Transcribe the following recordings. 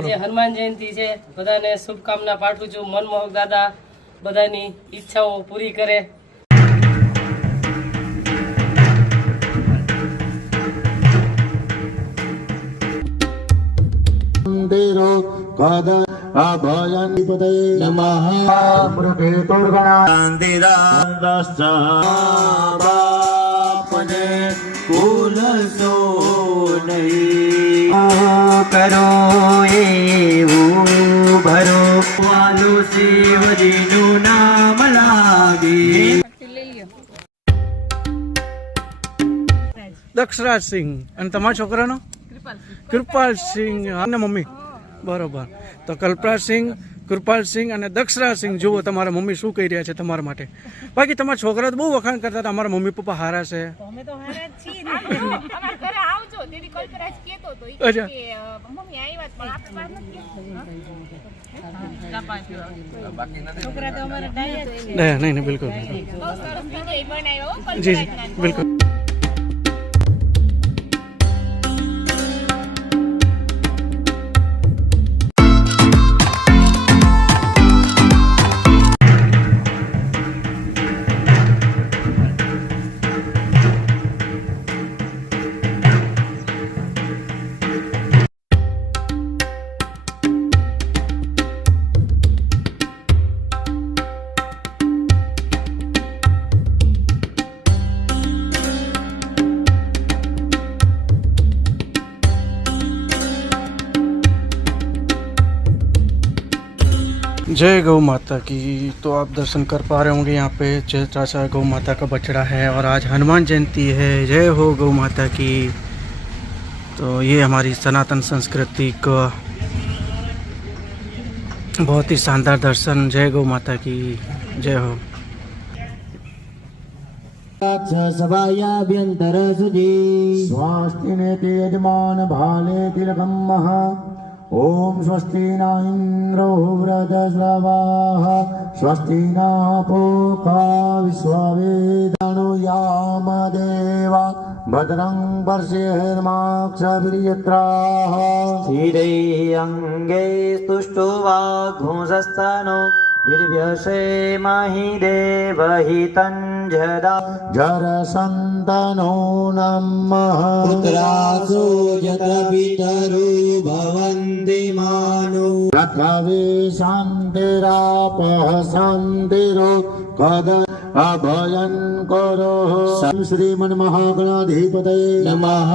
આજે હનુમાન જયંતિ છે. બધાને શુભકામના પાઠવું છું. મનમોહક દાદા બધાની ઈચ્છાઓ પૂરી કરે. મંદિરો કદ અભયન પદે નમઃ. બાપને કુલ સો નહીં. કરો એવું ભરો. વાલો શિવજીનું નામ લાગી. દક્ષરાજ સિંહ. અને તમારા છોકરાનો? કૃપાલ સિંહ અને મમ્મી? બરોબર. તો કલ્પરાજ સિંહ કૃપાલ સિંહ અને દક્ષરાજ સિંહ જુઓ તમારા મમ્મી શું કહી રહ્યા છે તમારા માટે. બાકી તમારા છોકરા તો બહુ વખાણ કરતા હતા અમારા મમ્મી પપ્પા હારા છે. નહીં નહીં બિલકુલ જી જી ને. जय गौ माता की। तो आप दर्शन कर पा रहे होंगे यहाँ पे। चेत्रा सा गौ माता का बछड़ा है और आज हनुमान जयंती है। जय हो गौ माता की। तो ये हमारी सनातन संस्कृति का बहुत ही शानदार दर्शन। जय गौ माता की। जय हो। स्वास्थ्य यजमान भाले तिलकम महा। ॐ स्वस्ति न इन्द्रो व्रतस्रवाः स्वस्ति न पूपा विश्ववेदनुयामदेवा भद्रं पर्षे हर्माक्षभिः श्रीरै अङ्गै स्तुष्टु निर्व्यसेमहि महि देवहितञ्झदा जरसन्तनो नो यद पितरु भवन्ति मानो। रथविषन्तिरापह सन्ति अभयन करो श्रीमन महागणाधिपतये नमः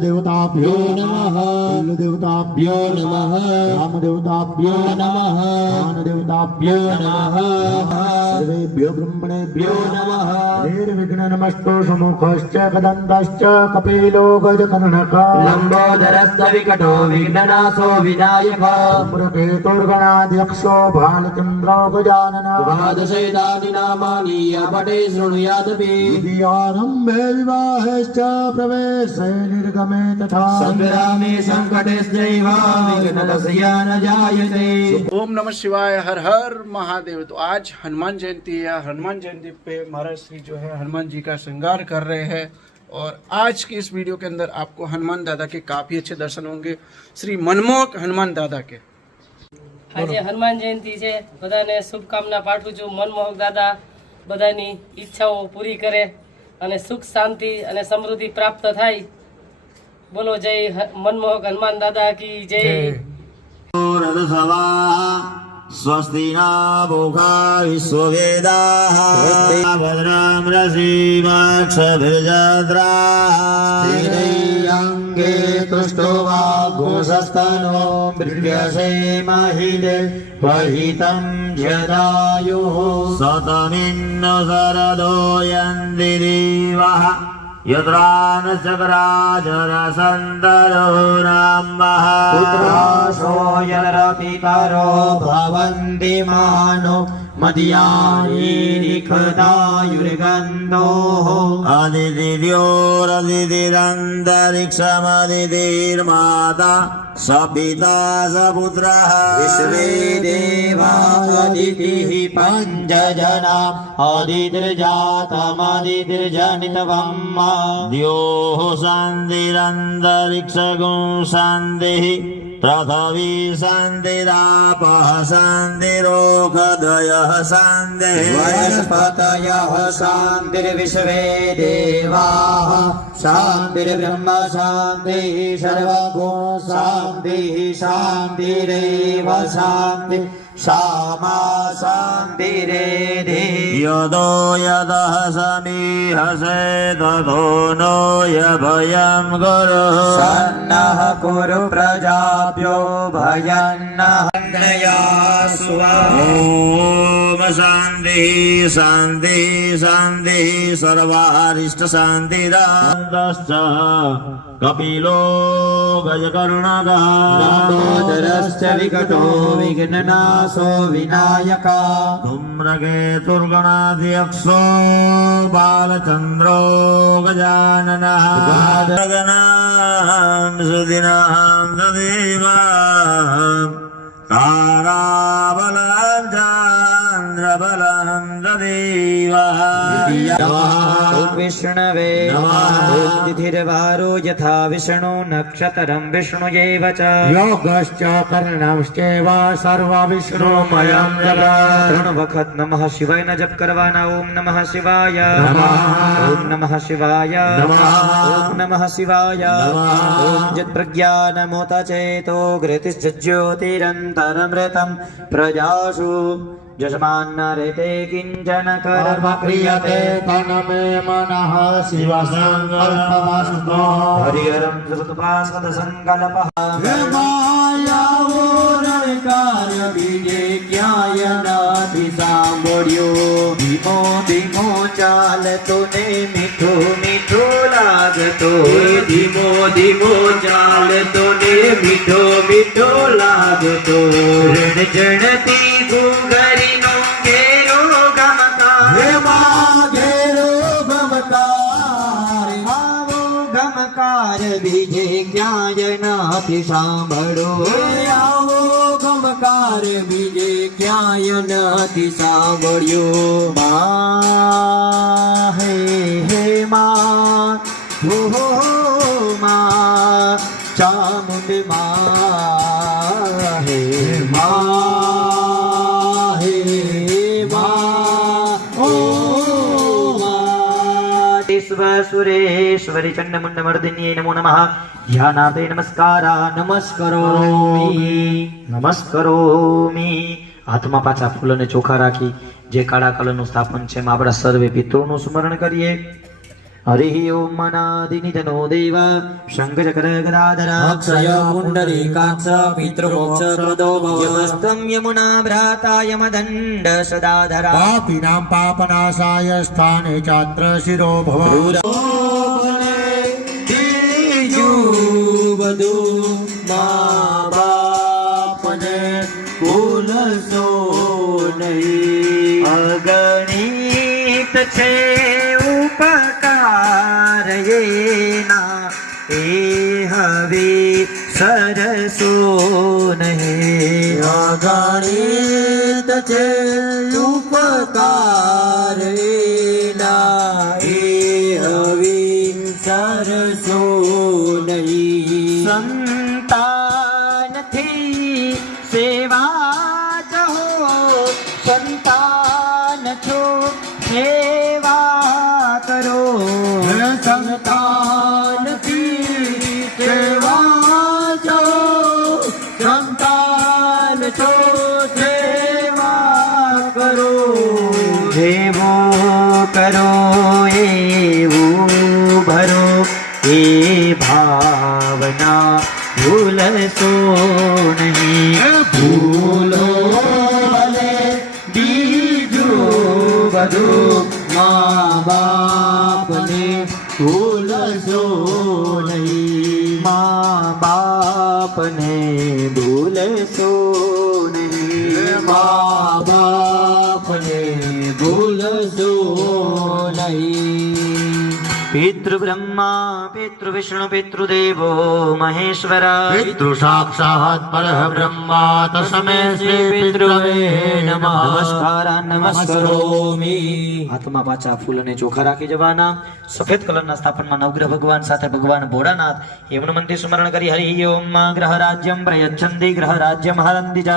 देवताभ्यो नमः देवताभ्यो नमः राम देवताभ्यो नमः ज्ञान देवताभ्यो नमः सर्वेभ्यो ब्रह्मणेभ्यो नमः निर्विघ्न नमस्तो समुखश्च कदन्तश्च कपिलो गजकर्णक लम्बोदरश्च विकटो विघ्ननाशो विनायक पुरकेतुर्गणाध्यक्षो भालचन्द्रो गजानन द्वादशैतानि निर्गमे तथा संग्रामे संकटे जायते। ओम नमः शिवाय हर हर महादेव। तो आज हनुमान जयंती है। हनुमान जयंती पे महाराज श्री जो है हनुमान जी का श्रृंगार कर रहे हैं। और आज की इस वीडियो के अंदर आपको हनुमान दादा के काफ़ी अच्छे दर्शन होंगे। श्री मनमोहक हनुमान दादा के। આજે હનુમાન જયંતિ છે. બધાને શુભકામના પાઠવું છું. મનમોહક દાદા બધાની ઈચ્છાઓ પૂરી કરે અને સુખ શાંતિ અને સમૃદ્ધિ પ્રાપ્ત થાય. બોલો જય મનમોહક હનુમાન દાદા કી જય. સ્વસ્તિ स्वस्ति न भोगा विश्ववेदाः भद्राम् न सीमाक्ष वा घोषस्तनो मृगसे महिले महि जदायुः सतमिन्न शरदो यन्दिरीवः यद्रा न जगराजनसन्दरोनाम् महासो यरपि करो भवन्ति मानो मदीयानिखदायुर्गन्धोः अदिदिर्योरदिदिरन्तरिक्षमदिदिर्माता सपिता सपुत्रः विश्वे देवादितिः पञ्चजना अदितिर्जातमदितिर्जनितवम् द्योः सन्धिरन्तरिक्षगुं सन्धिः पृथ्वी शान्तिरापः शान्तिरोगदयः शान्तिः वनस्पतयः शान्तिर्विश्वे देवाः शान्तिर्ब्रह्म शान्तिः सर्वगुण शान्तिः शान्तिरेव शान्ति क्षमा शान्तिरेधि यदो यदः समीहसे ततो नो यभयं गुरु सन्नः कुरु प्रजाभ्यो भयन्नः ॐ शान्तिः शान्तिः शान्तिः सर्वारिष्टशान्तिरान्तश्च कपिलो गजकर्णकः दामोदरश्च विकटो विघ्ननाशो विनायका धूम्रकेतुर्गणाध्यक्षो बालचन्द्रो गजाननः गगनां सुदिनां ददेव ताराबलं चान्द्रबलं ददेव ॐ विष्णवे तिथिर्वारो यथा विष्णु नक्षतरं विष्णुयेव च योगश्च कर्णंश्चैव सर्व विष्णुमयं जगत् नमः शिवाय न जप करवाना ओम नमः शिवाय ओम नमः शिवाय ओम नमः शिवाय ओम जत् प्रज्ञानमुत चेतो घृतिश्च ज्योतिरन्तरमृतं प्रजासु પ્રજાસુ જસમાન રેતે કિંચન કર્મ ક્રિયતે તનમે મનઃ શિવ સંકલ્પમસ્તો હરિહરમ સતપાસત સંકલ્પ કાર્ય બીજે ક્યાંય નથી સાંભળ્યો ધીમો ધીમો ચાલતો ને મીઠો મીઠો લાગતો ધીમો ધીમો ચાલતો ને મીઠો મીઠો લાગતો જણતી બીજે ક્યાં નથી સાંભળો આવો ગમકાર બીજે ક્યાં નથી સાંભળ્યો મા, હે હે મા હો મા ચામુંડ મા હે મા. સુરેશ્વરી ચંડમુંડ મર્દિન્યે નમો નમઃ ધ્યાનાર્થે નમસ્કારા નમસ્કરોમિ નમસ્કરોમિ હાથમાં પાછા ફૂલ અને ચોખા રાખી, જે કાળા કલરનું સ્થાપન છે, એમાં આપણા સર્વે પિતૃનું સ્મરણ કરીએ. હરિ ઓમ મનાદિનિધનો દેવ શંખ ચક્ર ગદાધર અક્ષય પુંડરીકાક્ષ પિતૃમોક્ષ પ્રદો ભવ યમસ્તમ યમુના ભ્રાતા યમદંડ સદાધરા પાપીનામ પાપનાશાય સ્થાને ચાત્ર શિરો ભવ બીજું બધું મા એના એ હવે સરસો નહીં અગણિત છે સંતાનથી કેવા જો સંતાન છો સેવા કરો જેવો કરો એવું ભરો એ ભાવના ભૂલશો નહીં ભૂલો ભલે બીજું બધું મા બાપને ભૂલશો નહીં. મા બાપને ભૂલશો નહીં. મા બાપને ભૂલશો નહીં. પિતૃદેવો મહેશ્વર પિતૃ સાક્ષાત પરઃ બ્રહ્મા તસ્મે શ્રી પિતૃવે નમસ્કાર નમસ્કારોમિ હાથમાં પાછા ફૂલ અને ચોખા રાખી જવાના સફેદ કલરના સ્થાપનમાં નવગ્રહ ભગવાન સાથે ભગવાન ભોળાનાથ એમનું મંદિર સ્મરણ કરી હરિ ઓમ ગ્રહ રાજ્યમ પ્રયચ્છંદી ગ્રહ રાજ્યમ હરંતિ ચ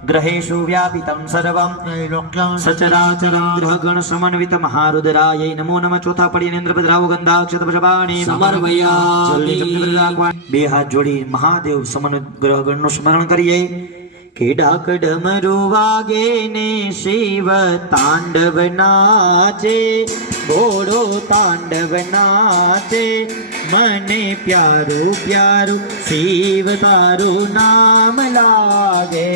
ગ્રહેષુ વ્યાપિતમ સર્વમ સચરાચરમ ગ્રહગણ સમન્વિત મહારુદ્રાય નમો નમઃ ચોથા પડી ઇન્દ્રભદ્રાવ ગંધાક્ષત પ્રભાણી સમર્વયા બે હાથ જોડી મહાદેવ સમન્વિત ગ્રહગણનું સ્મરણ કરીએ કેડા કડમરુ વાગે ને શિવ તાંડવ નાચે ઘોડો તાંડવ નાચે મને પ્યારું પ્યારું શિવ તારું નામ લાગે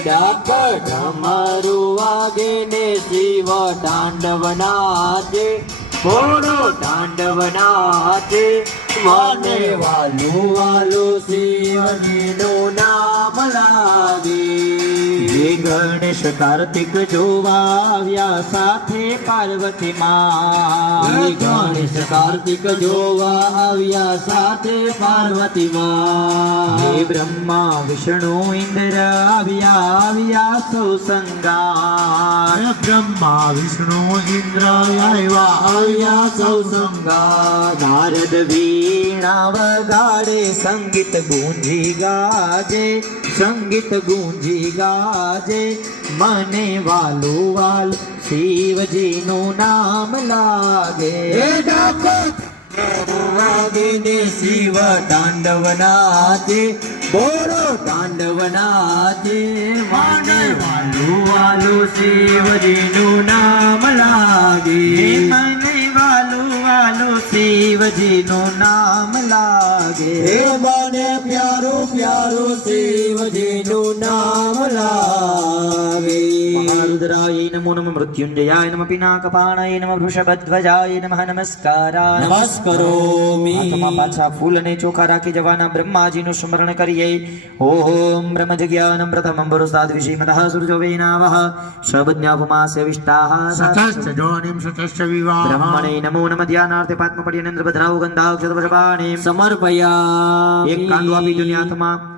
ડાકટ અમારું વાગે ને શિવ તાંડવ નાચે ઘોડો તાંડવ નાચે વાને વાલું વાલું શિવજીનું નામ લાવી. હે ગણેશ કાર્તિક જોવા આવ્યા સાથે પાર્વતી માં. ગણેશ કાર્તિક જોવા આવ્યા સાથે પાર્વતી માં. બ્રહ્મા વિષ્ણુ ઇન્દ્ર આવ્યા આવ્યા સૌ સંગાર બ્રહ્મા વિષ્ણુ ઇન્દ્ર આવ્યા આવ્યા સૌ સંગાર નારદ વીણા વગાડે સંગીત ગુંજી ગાજે સંગીત ગુંજી ગાજે મને વાલું વાલ શિવજીનું નામ લાગે વાગીને શિવ તાંડવ નાચે બોરો તાંડવ નાચે વાને વાલું વાલું શિવજીનું નામ લાગે મને વાલું શિવજીનું નામ લાગે. હે મને પ્યારું પ્યારું શિવજીનું નામ લાગે. મહારુદ્રાય નમો નમઃ મૃત્યુંજયાય નમ પિનાકપાણાય નમ વૃષભધ્વજાય નમઃ નમસ્કારાય. નમસ્કરોમિ હાથમાં પાછા ફૂલ અને ચોખા રાખી જવાના બ્રહ્માજીનું સ્મરણ કરીએ. ઓમ બ્રહ્મ જગ્યાનમ પ્રથમં પુરુષાદ વિષીમતઃ સૂર્જો વૈનાવઃ સબજ્ઞાપમાસ્ય વિષ્ટાઃ સતશ્ચ જોનિમ સતશ્ચ વિવાહ. બ્રહ્મણે નમો નમઃ ધ્યાનાર્થે પાત્મપડી નંદ્ર ભદ્રાવ ગંધાક્ષત વૃષભાણી સમર્પયા એક કાંડો આપી દુનિયા હાથમાં.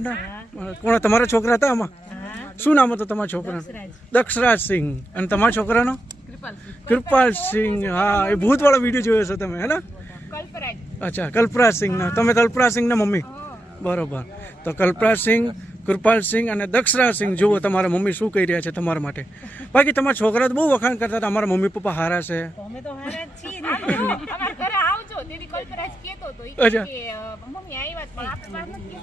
છોકરાને કોણ તમારા છોકરા હતા આમાં? શું નામ હતું તમારા છોકરાનું? દક્ષરાજ સિંહ. અને તમારા છોકરાનો? કૃપાલ સિંહ. હા, એ ભૂતવાળો વીડિયો જોયો છે તમે હે ને અચ્છા, કલ્પરાજ સિંહના. તમે કલ્પરાજ સિંહના મમ્મી? બરોબર. તો કલ્પરાજ સિંહ, કૃપાલ સિંહ અને દક્ષરાજ સિંહ. જુઓ તમારા મમ્મી શું કહી રહ્યા છે તમારા માટે. બાકી તમારા છોકરા તો બહુ વખાણ કરતા હતા. અમારા મમ્મી પપ્પા હારા છે. તો અમારા કલ્પરાજ કેતો તો કે મમ્મી આવી વાત પણ આપણે વાત નથી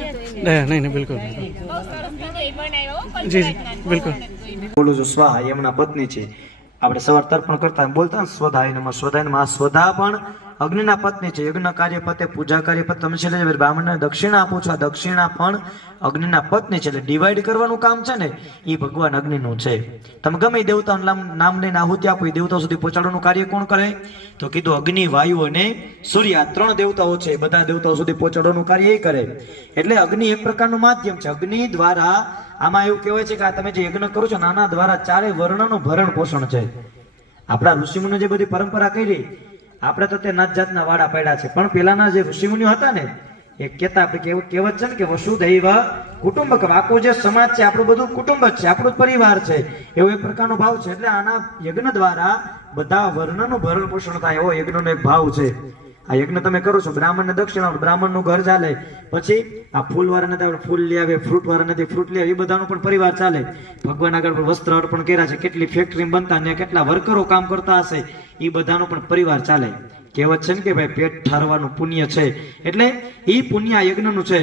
કીધી. નહીં નહીં નહીં બિલકુલ. બહુ સરસ બનાવ્યો જી જી બિલકુલ. બોલું છું સ્વાહા એમના પત્ની છે. આપણે સવાર તર્પણ કરતા બોલતા સ્વધાય નમઃ સ્વધાય નમઃ સ્વધા પણ અગ્નિના પત્ની છે. યજ્ઞ કાર્ય પતે પૂજા કાર્ય પતે તમે છેલ્લે બ્રાહ્મણને દક્ષિણા આપો છો. આ દક્ષિણા પણ અગ્નિના પત્ની છે એટલે ડિવાઈડ કરવાનું કામ છે ને એ ભગવાન અગ્નિનું છે. તમે ગમે દેવતા નામ લઈને આહુતિ આપો એ દેવતા સુધી પહોંચાડવાનું કાર્ય કોણ કરે? તો કીધું અગ્નિ, વાયુ અને સૂર્ય. આ ત્રણ દેવતાઓ છે બધા દેવતાઓ સુધી પહોંચાડવાનું કાર્ય એ કરે. એટલે અગ્નિ એક પ્રકારનું માધ્યમ છે. અગ્નિ દ્વારા આમાં એવું કહેવાય છે કે આ તમે જે યજ્ઞ કરો છો નાના દ્વારા ચારે વર્ણનું ભરણ પોષણ છે. આપણા ઋષિમુનિઓ જે બધી પરંપરા કરી, આપણે તો તે નાત જાતના વાડા પડ્યા છે. પણ પેલાના જે ઋષિમુનિઓ હતા ને, એ કહેતા આપણે કહેવત છે ને કે વસુધૈવ કુટુંબક આખું જે સમાજ છે, આપણું બધું કુટુંબ જ છે, આપણું પરિવાર છે. એવો એક પ્રકારનો ભાવ છે. એટલે આના યજ્ઞ દ્વારા બધા વર્ણનું ભરણ પોષણ થાય એવો યજ્ઞનો એક ભાવ છે. આ યજ્ઞ તમે કરો છો બ્રાહ્મણ ને દક્ષિણા બ્રાહ્મણનું ઘર ચાલે. પછી આ ફૂલ વાળા નથી ફૂલ લઈ આવે, ફ્રૂટ વાળા નથી, ફ્રૂટ લઈ એ બધાનું પણ પરિવાર ચાલે. ભગવાન આગળ પણ વસ્ત્ર અર્પણ કર્યા છે, કેટલી ફેક્ટરી બનતા ને કેટલા વર્કરો કામ કરતા હશે, એ બધાનો પણ પરિવાર ચાલે. કહેવત છે ને કે ભાઈ, પેટ ઠારવાનું પુણ્ય છે. એટલે એ પુણ્ય આ યજ્ઞનું છે.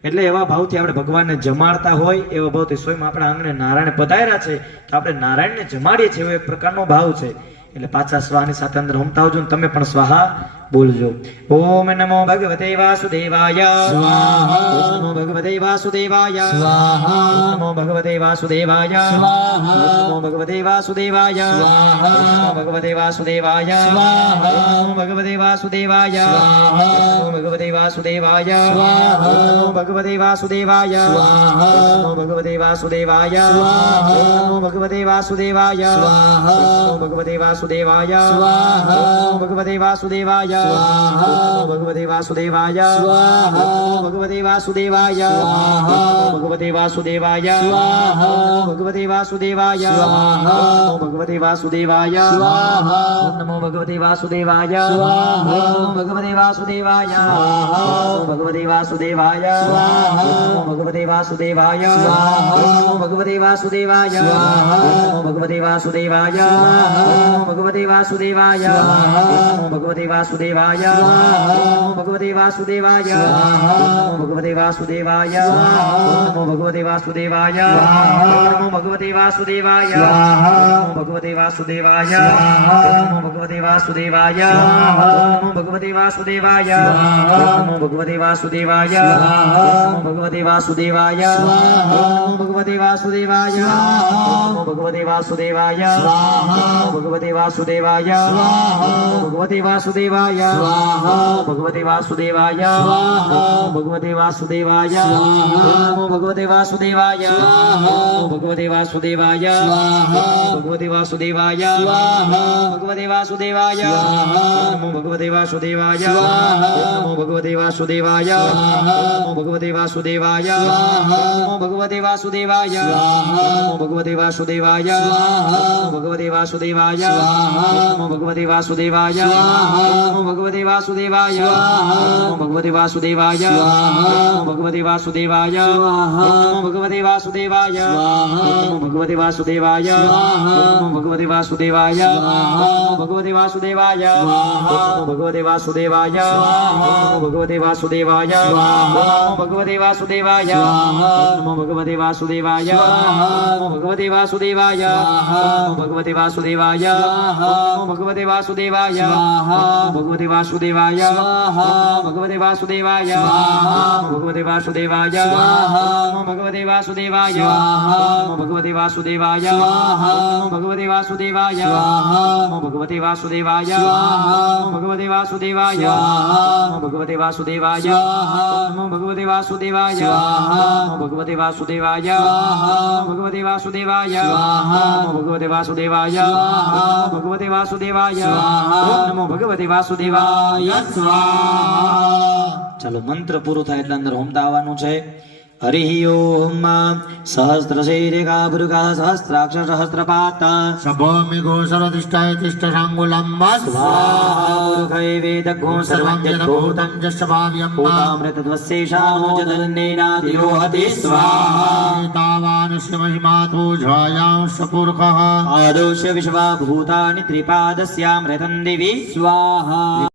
એટલે એવા ભાવથી આપણે ભગવાનને જમાડતા હોય, એવા ભાવથી સ્વયં આપણા આંગણે નારાયણ પધાર્યા છે, તો આપણે નારાયણને જમાડીએ છીએ, એવો એક પ્રકારનો ભાવ છે. એટલે પાછા સ્વાહની સાથે અંદર રમતા આવજો ને તમે પણ સ્વાહા. બોલજો ઓમ નમો ભગવતે વાસુદેવાય સ્વાહા. ઓમ નમો ભગવતે વાસુદેવાય સ્વાહા. ઓમ નમો ભગવતે વાસુદેવાય સ્વાહા. ઓમ નમો ભગવતે વાસુદેવાય સ્વાહા. ઓમ નમો ભગવતે વાસુદેવાય સ્વાહા. ઓમ નમો ભગવતે વાસુદેવાય સ્વાહા. ઓમ નમો ભગવતે વાસુદેવાય સ્વાહા. ઓમ નમો ભગવતે વાસુદેવાય સ્વાહા. ઓમ નમો ભગવતે વાસુદેવાય સ્વાહા. ઓમ નમો ભગવતે વાસુદેવાય સ્વાહા. ઓમ ભગવતે વાસુદેવાય સ્વાહા. ભગવતે વાસુદેવાય. ઓમ નમો ભગવતે વાસુદેવાય स्वाहा भगवते वासुदेवाय स्वाहा भगवते वासुदेवाय स्वाहा भगवते वासुदेवाय स्वाहा भगवते वासुदेवाय स्वाहा भगवते वासुदेवाय स्वाहा नमो भगवते वासुदेवाय स्वाहा भगवते वासुदेवाय स्वाहा भगवते वासुदेवाय स्वाहा भगवते वासुदेवाय स्वाहा भगवते वासुदेवाय स्वाहा भगवते वासुदेवाय स्वाहा भगवते वासुदेवाय स्वाहा भगवते वासुदेवाय સ્વાહા. ઓમ ભગવતે વાસુદેવાય સ્વાહા. ઓમ ભગવતે વાસુદેવાય સ્વાહા. ઓમ ભગવતે વાસુદેવાય સ્વાહા. ઓમ ભગવતે વાસુદેવાય સ્વાહા. ઓમ ભગવતે વાસુદેવાય સ્વાહા. ઓમ ભગવતે વાસુદેવાય સ્વાહા. ઓમ ભગવતે વાસુદેવાય સ્વાહા. ઓમ ભગવતે વાસુદેવાય સ્વાહા. ઓમ ભગવતે વાસુદેવાય સ્વાહા. ઓમ ભગવતે વાસુદેવાય સ્વાહા. ઓમ ભગવતે વાસુદેવાય સ્વાહા. ભગવતે વાસુદેવાય સ્વાહા. ભગવતે વાસુદેવાય સ્વાહા. ભગવતે વાસુદેવાય સ્વાહા. ભગવતે વાસુદેવાય સ્વાહા. ભગવતે વાસુદેવાય સ્વાહા. ભગવતે વાસુદેવાય સ્વાહા. નમો ભગવતે વાસુદેવાય સ્વાહા. નમો ભગવતે વાસુદેવાય સ્વાહા. નમો ભગવતે વાસુદેવાય સ્વાહા. ભગવતે વાસુદેવાય. નમો ભગવતે વાસુદેવાય. નમો ભગવતે વાસુદેવાય. નમો ભગવતે વાસુદેવાય. નમો ભગવતે વાસુદેવાય. નમો ભગવતે વાસુદેવાય. નમો ભગવતે વાસુદેવાય. નમો ભગવતે વાસુદેવાય. નમો ભગવતે વાસુદેવાય. નમો ભગવતે વાસુદેવાય. નમો ભગવતે વાસુદેવાય. નમો ભગવતે વાસુદેવાય. નમો ભગવતે વાસુદેવાય. નમો ભગવતે વાસુદેવાય. નમો ભગવતે ભગવતે વાસુદેવાય સ્વાહા. ભગવતે વાસુદેવાય સ્વાહા. ભગવતે વાસુદેવાય સ્વાહા. ભગવતે વાસુદેવાય સ્વાહા. ભગવતે વાસુદેવાય સ્વાહા. ભગવતે વાસુદેવાય સ્વાહા. ભગવતે વાસુદેવાય સ્વાહા. ભગવતે વાસુદેવાય સ્વાહા. ભગવતે વાસુદેવાય સ્વાહા. ભગવતે વાસુદેવાય સ્વાહા. ભગવતે વાસુદેવાય સ્વાહા. ભગવતે વાસુદેવાય સ્વાહા. ભગવતે વાસુદેવાય સ્વાહા. ભગવતે વાસુદેવાય સ્વાહા. નમો ભગવતે વાસુદેવાય શિવાય સ્વાહા ચાલો મંત્ર પૂરો થાય એટલે અંદર હોમતા આવવાનું છે. हरिः ओम् सहस्रसेरिका सहस्राक्षसहस्रपाता। सभोमि शो मि गोसर्वम्बुलम् गोसर्वञ्जन भूतञ्जश्च भाव्यं मृतत्वस्यैषादन्यरोहति स्वाहा। मातु ज्वायां शपुरुखः आदर्श विश्वा भूतानि त्रिपादस्यामृतं दिवि। स्वाहा।